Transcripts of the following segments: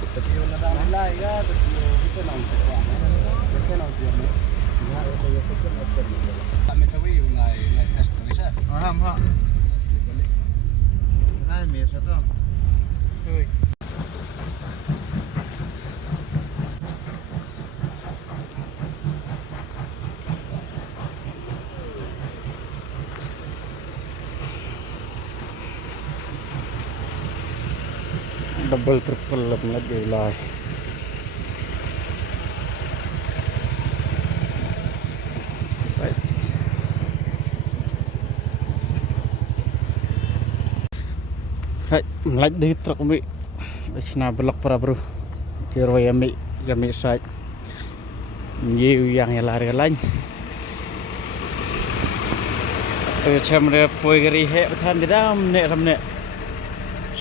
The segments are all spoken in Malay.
Tapi wala na ang lahi ka, tapi ito na ang takwa na. Ito na ang tiyan mo. Nga, ito yung second option mo. Kami sa way, yung test mo isa. Aham ha. Ay, may isa to. Uy. Double triple lap lagi lah. Baik. Hai, melaj di truk mi. Isna belok para bro. Ciro yami yami side. Nhiều yang ya lari lain. Macam dia poi gari he betan di dalam nek ramne.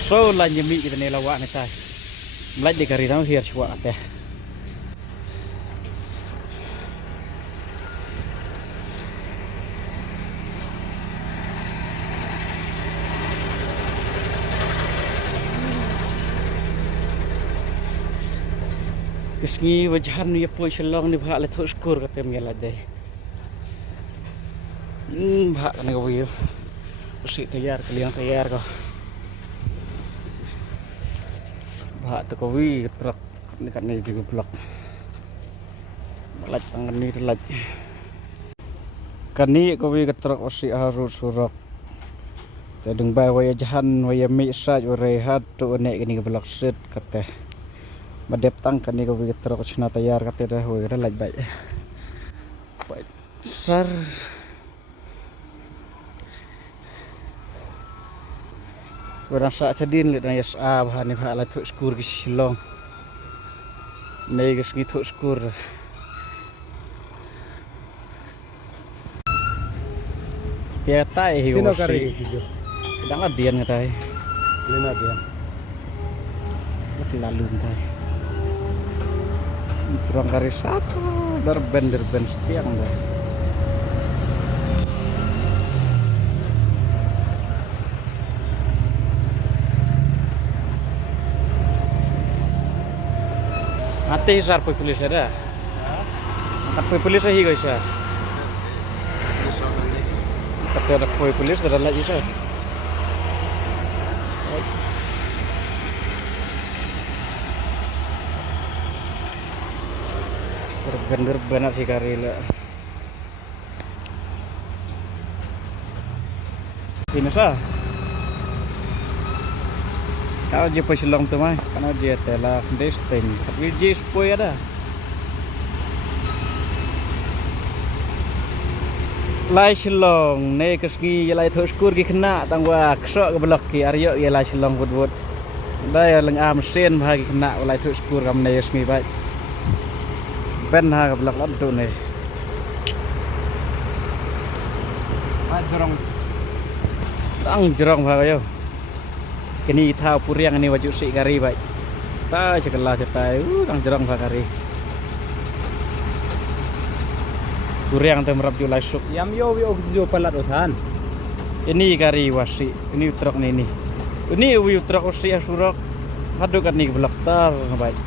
So lan yami kita ni lawak ni tai. Melaj di gari tau hiar cuak teh. Kesni wajahan ni poi selong ni bahak le thos skor kata melaj deh. Bahak kan gawi. Usi tayar kalian tayar kau. Bahak tu kawi truk ni kat ni juga blok. Melaj tangan ni terlaj. Kan ni kawi ke truk usi harus surak. Tadung bai waya jahan waya mi saj rehat tu nek ni ke blok set kata. Madep tang kan ni kawi ke truk usna tayar kata dah waya laj baik. Baik. Sar Orang sak cedin lihat naya sa bahan ni bahak lah thuk skur ke silong. Nei ke segi thuk skur. Dia tai hiu. Sino kari hijau? Sedang adian tai. Lina dia. Lalu tai. Curang kari satu derben setiang dah. Ate sar poi polis ada. Angkat poi polis ahi guys ya. Tapi ada poi polis ada lagi sah. Bener sih kari lah. Ini sah. Kalau je pesilong tu mah, karena je telah desting. Tapi je sepoi ada. Lai silong, ne keski lai thos kur ki kena tangwa ksok ke blok ki aryo ye lai silong wud. Dai leng am sen bagi kena lai thos kur kam ne smi baik. Ben ha ke blok lot tu ne. Ah, jorong. Tang jerong ba yo. Kini thao puriang ni waju si kari baik. Ta sekelah cetai, kang jerong bakari. Puriang tu merap julai suk. Yam yo jo palat uthan. Ini kari wasi, ini truk ni. Ini truk usi asurok. Haduk kan ni blok tar baik.